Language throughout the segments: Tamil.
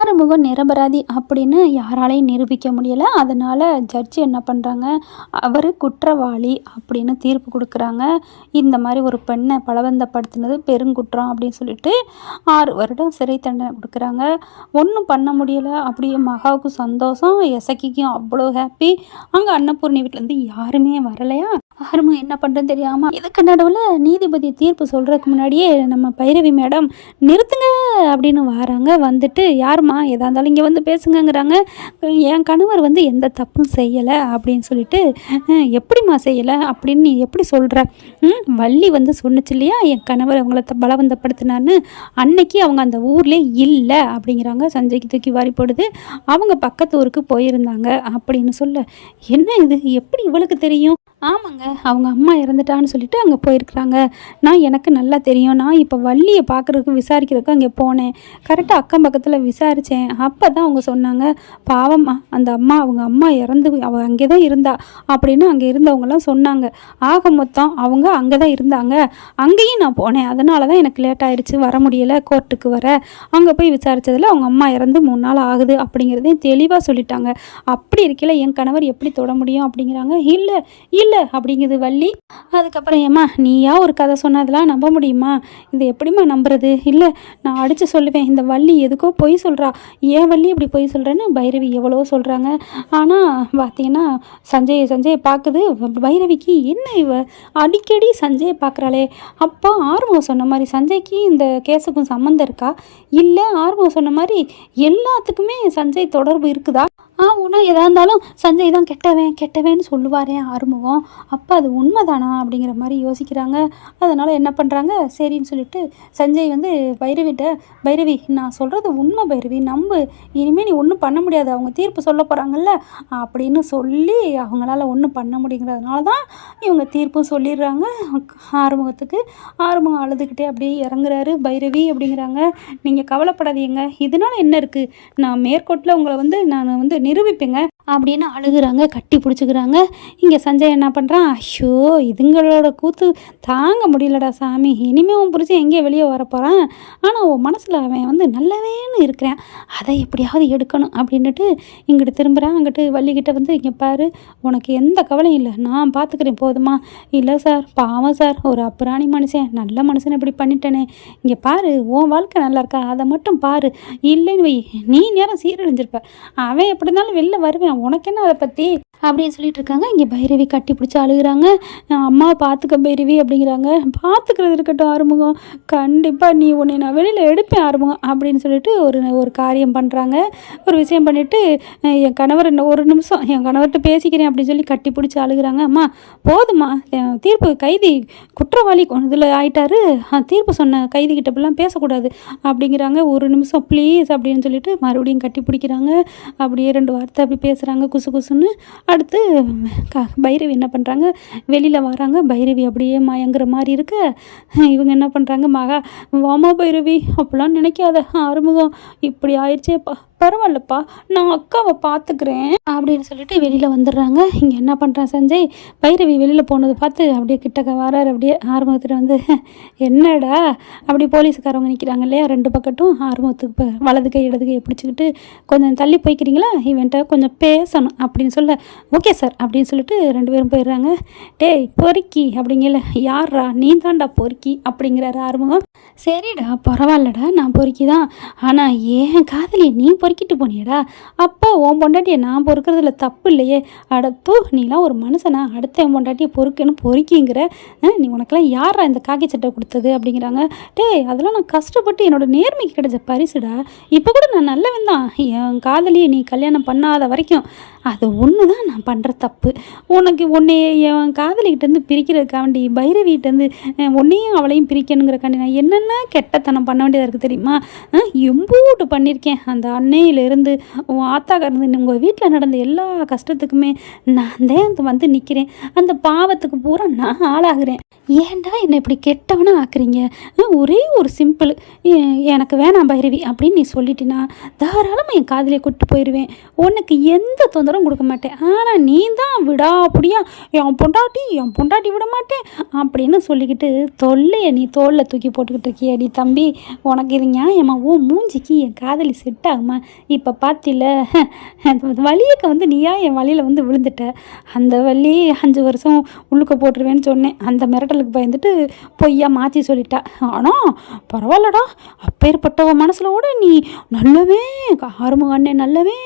ஆறுமுகம் நிரபராதி அப்படின்னு யாராலையும் நிரூபிக்க முடியலை. அதனால் ஜட்ஜி என்ன பண்ணுறாங்க, அவர் குற்றவாளி அப்படின்னு தீர்ப்பு கொடுக்குறாங்க. இந்த மாதிரி ஒரு பெண்ணை பலவந்தப்படுத்தினது பெருங்குற்றம் அப்படின்னு சொல்லிட்டு 6 வருடம் சிறை தண்டனை கொடுக்குறாங்க. ஒன்றும் பண்ண முடியலை. அப்படியே மகாவுக்கு சந்தோஷம், எசக்கிக்கும் அவ்வளோ ஹாப்பி. அங்கே அன்னபூர்ணி வீட்டிலேருந்து யாருமே வரலையா. ஆறுமுகம் என்ன பண்ணுறதுன்னு தெரியாமல் இதுக்கு நடுவில் நீதிபதி தீர்ப்பு சொல்கிறதுக்கு முன்னாடியே நம்ம பைரவி மேடம் நிறுத்துங்க அப்படின்னு வராங்க. வந்துட்டு யாரும்மா எதா இருந்தாலும் இங்கே வந்து பேசுங்கங்கிறாங்க. என் கணவர் வந்து எந்த தப்பும் செய்யலை அப்படின்னு சொல்லிட்டு, எப்படிம்மா செய்யலை அப்படின்னு நீ எப்படி சொல்கிற? வள்ளி வந்து சொன்னிச்சு இல்லையா என் கணவர் அவங்கள பலவந்தப்படுத்தினான்னு, அன்னைக்கு அவங்க அந்த ஊர்லேயே இல்லை அப்படிங்கிறாங்க. சஞ்சய்க்கு தூக்கி வாரி போடுது. அவங்க பக்கத்து ஊருக்கு போயிருந்தாங்க அப்படின்னு சொல்ல, என்ன இது எப்படி இவளுக்கு தெரியும்? ஆமாங்க, அவங்க அம்மா இறந்துட்டான்னு சொல்லிட்டு அங்கே போயிருக்கிறாங்க. எனக்கு நல்லா தெரியும். நான் இப்போ வள்ளியை பார்க்குறதுக்கு விசாரிக்கிறதுக்கு அங்கே போனேன். கரெக்டாக அக்கம் பக்கத்தில் விசாரித்தேன். அப்போ தான் அவங்க சொன்னாங்க, பாவம்மா அந்த அம்மா, அவங்க அம்மா இறந்து அவள் அங்கே தான் இருந்தா அப்படின்னு அங்கே இருந்தவங்களாம் சொன்னாங்க. ஆக மொத்தம் அவங்க அங்கே தான் இருந்தாங்க. அங்கேயும் நான் போனேன். அதனால தான் எனக்கு லேட் ஆகிடுச்சு, வர முடியலை கோர்ட்டுக்கு வர. அங்கே போய் விசாரித்ததில் அவங்க அம்மா இறந்து 3 நாள் ஆகுது அப்படிங்கிறதையும் தெளிவாக சொல்லிட்டாங்க. அப்படி இருக்கையில் என் கணவர் எப்படி தொட முடியும் அப்படிங்கிறாங்க. இல்லை இல்லை அப்படிங்குது வள்ளி. அதுக்கப்புறம் ஏம்மா நீயா ஒரு கதை சொன்னதெல்லாம் நம்ப முடியுமா? இது எப்படிம்மா நம்புறது? இல்லை நான் அடித்து சொல்லுவேன், இந்த வள்ளி எதுக்கோ பொய் சொல்கிறா, ஏன் வள்ளி இப்படி பொய் சொல்கிறேன்னு பைரவி எவ்வளோ சொல்கிறாங்க. ஆனால் பார்த்தீங்கன்னா சஞ்சயை பார்க்குது. பைரவிக்கு என்ன இவ அடிக்கடி சஞ்சயை பார்க்குறாளே, அப்போ ஆறுமுகம் சொன்ன மாதிரி சஞ்சய்க்கு இந்த கேஸுக்கும் சம்மந்தம் இருக்கா? இல்லை ஆறுமுகம் சொன்ன மாதிரி எல்லாத்துக்குமே சஞ்சய் தொடர்பு இருக்குதா? உனா எதா இருந்தாலும் சஞ்சய் தான் கெட்டவேன்னு சொல்லுவாரே ஆறுமுகம், அப்போ அது உண்மைதானா அப்படிங்கிற மாதிரி யோசிக்கிறாங்க. அதனால் என்ன பண்ணுறாங்க, சரின்னு சொல்லிட்டு சஞ்சய் வந்து பைரவி நான் சொல்கிறது உண்மை பைரவி, நம்பு, இனிமேல் நீ ஒன்றும் பண்ண முடியாது, அவங்க தீர்ப்பு சொல்ல போகிறாங்கல்ல அப்படின்னு சொல்லி அவங்களால ஒன்றும் பண்ண முடியுங்கிறதுனால தான் இவங்க தீர்ப்பும் சொல்லிடுறாங்க ஆறுமுகத்துக்கு. ஆறுமுகம் அழுதுகிட்டே அப்படியே இறங்குறாரு. பைரவி அப்படிங்கிறாங்க, நீங்கள் கவலைப்படாதீங்க, இதனால் என்ன இருக்குது, நான் மேற்கோட்டில் உங்களை வந்து நான் வந்து நிரூபிப்பேங்க அப்படின்னு அழுகுறாங்க. கட்டி பிடிச்சிக்கிறாங்க. இங்கே சஞ்சய் என்ன பண்ணுறான், ஐயோ இதுங்களோட கூத்து தாங்க முடியலடா சாமி, இனிமேல் உன் புரிச்சு எங்கேயோ வெளியே வரப்போகிறான், ஆனால் உன் மனசில் அவன் வந்து நல்லவேன்னு இருக்கிறான், அதை எப்படியாவது எடுக்கணும் அப்படின்ட்டு இங்கிட்டு திரும்புகிறான். அங்கிட்டு வள்ளிக்கிட்ட வந்து, இங்கே பாரு உனக்கு எந்த கவலையும் இல்லை, நான் பார்த்துக்கிறேன் போதுமா? இல்லை சார், பாவம் சார், ஒரு அப்புறாணி மனுஷன், நல்ல மனுஷன் இப்படி பண்ணிட்டேனே, இங்கே பாரு உன் வாழ்க்கை நல்லா இருக்கா அதை மட்டும் பாரு, இல்லைன்னு வை நீ நேரம் சீரழிஞ்சிருப்ப, அவன் எப்படி இருந்தாலும் வெளில வருவேன், உனக்கு என்ன அதை பற்றி அப்படின்னு சொல்லிட்டு இருக்காங்க. இங்கே பைரவி கட்டி பிடிச்சி அழுகுறாங்க. அம்மாவை பார்த்துக்க பைரவி அப்படிங்கிறாங்க. பார்த்துக்கிறது இருக்கட்டும் ஆறுமுகம், கண்டிப்பாக நீ உன்னை நான் வெளியில் எடுப்பேன் ஆறுமுகம் அப்படின்னு சொல்லிட்டு ஒரு காரியம் பண்ணுறாங்க. ஒரு விஷயம் பண்ணிவிட்டு என் கணவர் ஒரு நிமிஷம் என் கணவர்கிட்ட பேசிக்கிறேன் அப்படின்னு சொல்லி கட்டி பிடிச்சி அழுகுறாங்க. அம்மா போதுமா, தீர்ப்பு கைதி குற்றவாளி இதில் ஆயிட்டாரு, தீர்ப்பு சொன்ன கைதிக்கிட்ட இப்படிலாம் பேசக்கூடாது அப்படிங்கிறாங்க. ஒரு நிமிஷம் ப்ளீஸ் அப்படின்னு சொல்லிட்டு மறுபடியும் கட்டி பிடிக்கிறாங்க. அப்படியே 2 வார்த்தை அப்படி பேசுகிறாங்க குசு குசுன்னு. அடுத்து பைரவி என்ன பண்ணுறாங்க, வெளியில் வராங்க. பைரவி அப்படியே மயங்குற மாதிரி இருக்க இவங்க என்ன பண்ணுறாங்க, வாமா பைரவி அப்படிலாம் நினைக்காத ஆறுமுகம், இப்படி ஆயிடுச்சேப்பா, பரவாயில்லப்பா நான் அக்காவை பார்த்துக்கிறேன் அப்படின்னு சொல்லிட்டு வெளியில் வந்துடுறாங்க. இங்கே என்ன பண்ணுறான் சஞ்சய், பைரவி வெளியில் போனது பார்த்து அப்படியே கிட்டக்க வராரு. அப்படியே ஆறுமுகத்தில் வந்து, என்னடா அப்படி போலீஸுக்காரவங்க நிற்கிறாங்க இல்லையா 2 பக்கட்டும், ஆறுமுகத்துக்கு வலது கை இடது கையை பிடிச்சிக்கிட்டு, கொஞ்சம் தள்ளி போய்க்கிறீங்களா, இவன்ட்ட கொஞ்சம் பேசணும் அப்படின்னு சொல்ல, ஓகே சார் அப்படின்னு சொல்லிட்டு 2 பேரும் போயிடுறாங்க. டேய் பொறுக்கி அப்படிங்கல, யார்ரா நீ தான்டா பொறுக்கி அப்படிங்கிறாரு ஆறுமுகம். சரிடா பரவாயில்லடா நான் பொறுக்கி தான், ஆனால் ஏன் காதலி நீ பொறுக்கிட்டு போனியடா, அப்போ உன் பொண்டாட்டியை நான் பொறுக்கிறதுல தப்பு இல்லையே, அடத்தூ நீலாம் ஒரு மனுஷனா, அடுத்த என் பொண்டாட்டியை பொறுக்கணும் பொறுக்கிங்கிற, நீ உனக்கெல்லாம் யாரா இந்த காக்கி சட்டை கொடுத்தது அப்படிங்கிறாங்க. டேய் அதெல்லாம் நான் கஷ்டப்பட்டு என்னோட நேர்மைக்கு கிடைச்ச பரிசுடா, இப்போ கூட நான் நல்லவன் தான், என் காதலியை நீ கல்யாணம் பண்ணாத வரைக்கும் அது ஒன்று தான் நான் பண்ணுற தப்பு, உன்னை என் காதலிக்கிட்டேருந்து பிரிக்கிறதுக்காண்டி பைரவிகிட்டேருந்து உன்னையும் அவளையும் பிரிக்கணுங்கிறக்காண்டி நான் என்னென்ன கெட்டத்தனம் பண்ண வேண்டியதாக இருக்குது தெரியுமா, எம்பூட்டு பண்ணியிருக்கேன், அந்த அன்னையிலேருந்து உன் ஆத்தாக்காரந்து உங்கள் வீட்டில் நடந்த எல்லா கஷ்டத்துக்குமே நான் தான் வந்து நிற்கிறேன், அந்த பாவத்துக்கு பூரா நான் ஆளாகிறேன், ஏன்டா என்னை இப்படி கெட்டவனா ஆக்குறீங்க? ஒரே ஒரு சிம்பிள், எனக்கு வேணாம் பைரவி அப்படின்னு நீ சொல்லிட்டினா தாராளமாக என் காதலியை கூப்பிட்டு போயிடுவேன். உனக்கு எந்த தொந்தரவும் கொடுக்க மாட்டேன். ஆனால் நீ தான் விடாப்படியா என் பொண்டாட்டி விட மாட்டேன் அப்படின்னு சொல்லிக்கிட்டு தொல்லையை நீ தோளில் தூக்கி போட்டுக்கிட்டு இருக்கியடி தம்பி. உனக்கு இது நியாயமா? மூஞ்சிக்கு என் காதலி செட் ஆகுமா? இப்போ பார்த்தில வலியக்க நீயா என் வழியில் விழுந்துட்ட. அந்த வலி 5 வருஷம் உள்ளுக்க போட்டுருவேன்னு சொன்னேன். அந்த மிரட்டலுக்கு பயந்துட்டு பொய்யா மாற்றி சொல்லிட்டா. ஆனால் பரவாயில்லடா, அப்பேற்பட்டவ மனசில் கூட நீ நல்லவே ஆறுமுக அண்ணே நல்லவே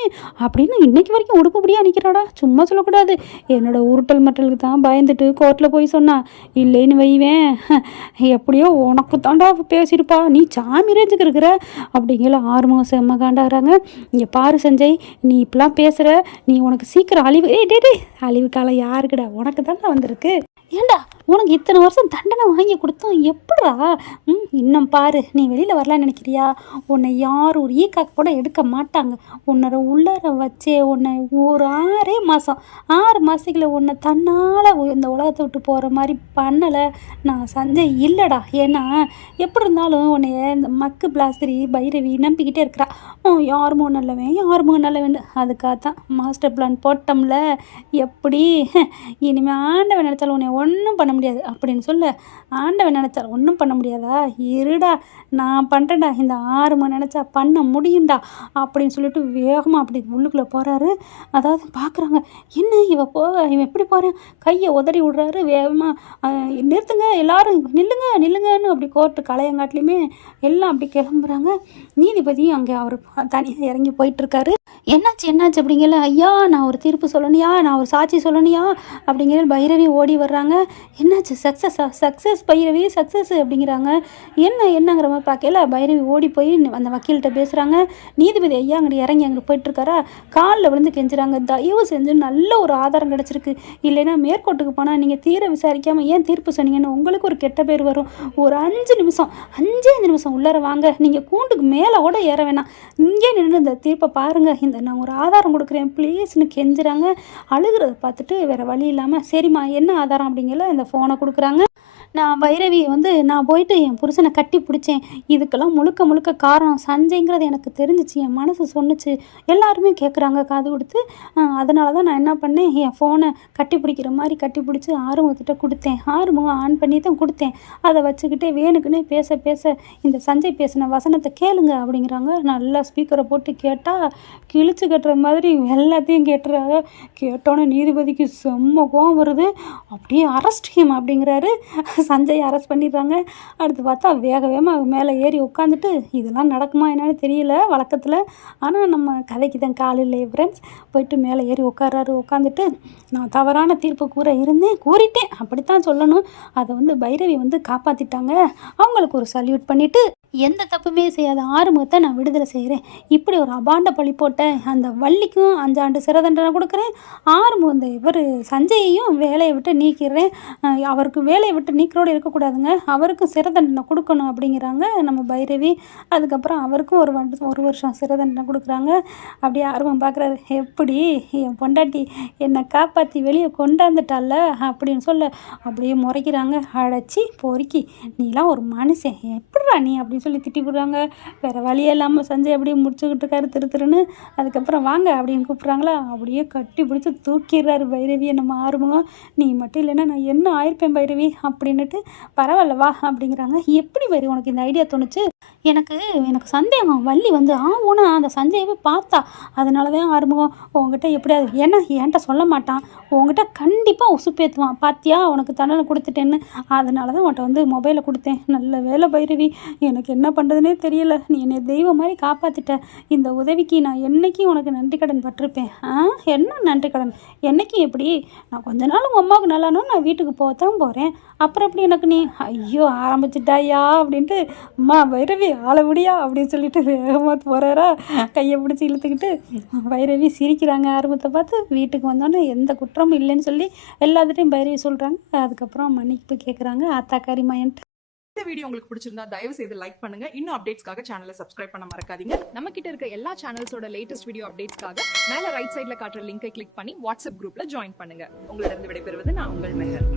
அப்படின்னு இன்னைக்கு வரைக்கும் உடுப்புப்படியாக நிற்கிறாடா. சும்மா சொல்லக்கூடாது. என்னோட உருட்டல் மட்டலுக்கு தான் பயந்துட்டு கோர்ட்டில் போய் சொன்னா. இல்லைன்னு வைவேன், எப்படியோ உனக்கு தாண்டா பேசியிருப்பா, நீ சாமி ரேஞ்சுக்கு இருக்கிற அப்படிங்கிற ஆறுமுகம் செம்ம காண்டாகிறாங்க. இங்கே பாரு சஞ்சய், நீ இப்பெல்லாம் பேசுகிற, நீ உனக்கு சீக்கிரம் அழிவு. டே அழிவு காலம் யாருக்குடா? உனக்கு தாண்டா வந்திருக்கு. ஏண்டா உனக்கு இத்தனை வருஷம் தண்டனை வாங்கி கொடுத்தோம், எப்படா? இன்னும் பாரு, நீ வெளியில் வரலான்னு நினைக்கிறியா? உன்னை யாரும் ஒரு ஈக்காக்கு கூட எடுக்க மாட்டாங்க. உன்னை உள்ளார வச்சே உன்னை ஒரு 6 மாதத்துக்குள்ள உன்னை தன்னால் இந்த உலகத்தை விட்டு போகிற மாதிரி பண்ணலை நான் சஞ்சய் இல்லைடா. ஏன்னா எப்படி இருந்தாலும் உன்னைய இந்த மக்கு பிளாஸ்திரி பைரவி நம்பிக்கிட்டே இருக்கிறா. யாருமோ நல்லவேன்னு. அதுக்காகத்தான் மாஸ்டர் பிளான் போட்டோம்ல. எப்படி இனிமேல் ஆண்டவன் நினச்சாலும் உன்னை ஒன்றும் பண்ண முடியாது அப்படின்னு சொல்ல. ஆண்டவன் நினச்சாலும் ஒன்றும் பண்ண முடியாதா? இருடா, நான் பண்ணுறேன்டா, இந்த 6 மணி நினச்சா பண்ண முடியும்டா அப்படின்னு சொல்லிட்டு வேகமாக அப்படி உள்ளுக்குள்ளே போகிறாரு. அதாவது பார்க்குறாங்க, என்ன இவன் எப்படி போகிறேன், கையை உதறி விடுறாரு வேகமாக. நிறுத்துங்க எல்லாரும், நில்லுங்கன்னு அப்படி கோர்ட்டு கலையங்காட்டிலையுமே எல்லாம் அப்படி கிளம்புறாங்க. நீதிபதியும் அங்கே அவர் தனியாக இறங்கி போயிட்டுருக்காரு. என்னாச்சு அப்படிங்கிற, ஐயா நான் ஒரு தீர்ப்பு சொல்லணுயா, நான் ஒரு சாட்சி சொல்லணுயா அப்படிங்கிற பைரவி ஓடி வர்றாங்க. என்னாச்சு? சக்ஸஸ் பைரவி சக்ஸஸ் அப்படிங்கிறாங்க. என்னங்கிற மாதிரி பார்க்கல பைரவி ஓடி போய் அந்த வக்கீல்கிட்ட பேசுகிறாங்க. நீதிபதி ஐயா அங்கிட்டு இறங்கி அங்கிட்டு போயிட்டுருக்காரா, காலில் விழுந்து கெஞ்சுறாங்க, தயவு செஞ்சு நல்ல ஒரு ஆதாரம் கிடச்சிருக்கு, இல்லைன்னா மேற்கோட்டுக்கு போனால் நீங்கள் தீர விசாரிக்காமல் ஏன் தீர்ப்பு சொன்னீங்கன்னு உங்களுக்கு ஒரு கெட்ட பேர் வரும். ஒரு 5 நிமிஷம் உள்ளார வாங்க, நீங்கள் கூண்டுக்கு மேலே கூட ஏற வேணாம், இங்கே நின்று இந்த தீர்ப்பை பாருங்கள், இந்த நான் ஒரு ஆதாரம் கொடுக்குறேன் ப்ளீஸ்னு கெஞ்சுறாங்க. அழுகிறத பார்த்துட்டு வேறு வழி இல்லாமல் சரிம்மா என்ன ஆதாரம் அப்படிங்கிற இந்த ஃபோனை கொடுக்குறாங்க. நான் பைரவி நான் போயிட்டு என் புருஷனை கட்டி பிடிச்சேன், இதுக்கெல்லாம் முழுக்க காரணம் சஞ்சய்ங்கிறது எனக்கு தெரிஞ்சிச்சு, என் மனசு சொன்னிச்சு, எல்லாருமே கேட்குறாங்க காது கொடுத்து. அதனால தான் நான் என்ன பண்ணேன், என் ஃபோனை கட்டி பிடிக்கிற மாதிரி கட்டி பிடிச்சி ஆறுமுகத்திட்ட கொடுத்தேன். ஆறுமுகம் ஆன் பண்ணி தான் கொடுத்தேன். அதை வச்சுக்கிட்டே வேணுக்குன்னே பேச இந்த சஞ்சய் பேசின வசனத்தை கேளுங்க அப்படிங்கிறாங்க. நல்லா ஸ்பீக்கரை போட்டு கேட்டால் கிழிச்சு கட்டுற மாதிரி எல்லாத்தையும் கேட்டுறாங்க. கேட்டோன்னே நீதிபதிக்கு செம்ம கோவம் வருது. அப்படியே அரெஸ்ட் ஹிம் அப்படிங்கிறாரு. சஞ்சய் அரெஸ்ட் பண்ணிடுறாங்க. அடுத்து பார்த்தா வேகமாக மேலே ஏறி உட்காந்துட்டு, இதெல்லாம் நடக்குமா என்னன்னு தெரியல வழக்கத்தில், ஆனால் நம்ம கதைக்கு தான் கால் இல்லை ஃப்ரெண்ட்ஸ். போயிட்டு மேலே ஏறி உட்காந்துட்டு, நான் தவறான தீர்ப்பு கூறிட்டேன் அப்படித்தான் சொல்லணும். அதை பைரவி காப்பாற்றிட்டாங்க. அவங்களுக்கு ஒரு சல்யூட் பண்ணிவிட்டு, எந்த தப்புமே செய்யாத ஆறுமுகத்தை நான் விடுதலை செய்கிறேன், இப்படி ஒரு அபாண்ட பழி போட்ட அந்த வள்ளிக்கும் 5 ஆண்டு சிறை தண்டனை கொடுக்குறேன், ஆறுமுகம் இவர் சஞ்சயையும் வேலையை விட்டு நீக்கிறேன், அவருக்கு வேலையை விட்டு நீக்கிறோடு இருக்கக்கூடாதுங்க, அவருக்கும் சிறை தண்டனை கொடுக்கணும் அப்படிங்கிறாங்க நம்ம பைரவி. அதுக்கப்புறம் அவருக்கும் ஒரு வருஷம் சிறை தண்டனை கொடுக்குறாங்க. அப்படியே ஆர்வம் பார்க்குறாரு, எப்படி என் பொண்டாட்டி என்னை காப்பாற்றி வெளியே கொண்டாந்துட்டால அப்படின்னு சொல்ல அப்படியே முறைக்கிறாங்க. அழைச்சி பொறுக்கி, நீலாம் ஒரு மனுஷன் எப்படிடா நீ அப்படின்னு சொல்லி திட்டி போடுறாங்க. வேறு வழியே இல்லாமல் சஞ்சய் அப்படியே முடிச்சுக்கிட்டு இருக்காரு திருன்னு. அதுக்கப்புறம் வாங்க அப்படின்னு கூப்பிட்றாங்களா, அப்படியே கட்டி பிடிச்சி தூக்கிடுறாரு பைரவியை நம்ம ஆறுமுகம். நீ மட்டும் இல்லைன்னா நான் என்ன ஆயிருப்பேன் பைரவி அப்படின்னுட்டு. பரவாயில்ல வா அப்படிங்கிறாங்க. எப்படி பைரவி உனக்கு இந்த ஐடியா தோணுச்சு? எனக்கு சந்தேகம், வள்ளி ஆனா அந்த சஞ்சயவே பார்த்தா, அதனால தான் ஆறுமுகம் உங்ககிட்ட எப்படியாவது, ஏன்னா என்கிட்ட சொல்ல மாட்டான், உங்ககிட்ட கண்டிப்பாக உசுப்பேற்றுவான், பாத்தியா உனக்கு தண்டனை கொடுத்துட்டேன்னு, அதனால தான் உன்கிட்ட மொபைலை கொடுத்தேன். நல்ல வேலை பைரவி, எனக்கு என்ன பண்ணுறதுனே தெரியல, நீ என்னை தெய்வம் மாதிரி காப்பாற்றிட்ட, இந்த உதவிக்கு நான் என்றைக்கும் உனக்கு நன்றி கடன் பட்டிருப்பேன். என்ன நன்றி கடன்? என்றைக்கும் எப்படி? நான் கொஞ்ச நாள் உங்கள் அம்மாவுக்கு நல்லானும் நான் வீட்டுக்கு போகத்தான் போகிறேன், அப்புறம் எப்படி எனக்கு நீ? ஐயோ ஆரம்பிச்சிட்டாயா அப்படின்ட்டு, அம்மா பைரவி ஆள முடியா அப்படின்னு சொல்லிட்டு வேகமாக போகிறாரா, கையை பிடிச்சி இழுத்துக்கிட்டு. பைரவி சிரிக்கிறாங்க ஆரம்பத்தை பார்த்து. வீட்டுக்கு வந்தோன்னே எந்த குற்றமும் இல்லைன்னு சொல்லி எல்லாத்துட்டையும் பைரவி சொல்கிறாங்க. அதுக்கப்புறம் மன்னிப்பு கேட்குறாங்க ஆத்தா கரிமாயன்ட்டு. இந்த வீடியோ உங்களுக்கு பிடிச்சிருந்தா தயவு செய்து லைக் பண்ணுங்க. இன்னும் அப்டேட்ஸ்க்காக சேனலை சப்ஸ்கிரைப் பண்ண மறக்காதீங்க. நம்ம கிட்ட இருக்க எல்லா சேனல்ஸோட லேட்டஸ்ட் வீடியோ அப்டேட்ஸ்க்காக மேல ரைட் சைடுல காட்டுற லிங்கை கிளிக் பண்ணி வாட்ஸ்அப் குரூப்ல ஜாயின் பண்ணுங்க. உங்களிடம் விடைபெறுவது நான் உங்கள் மெஹர்.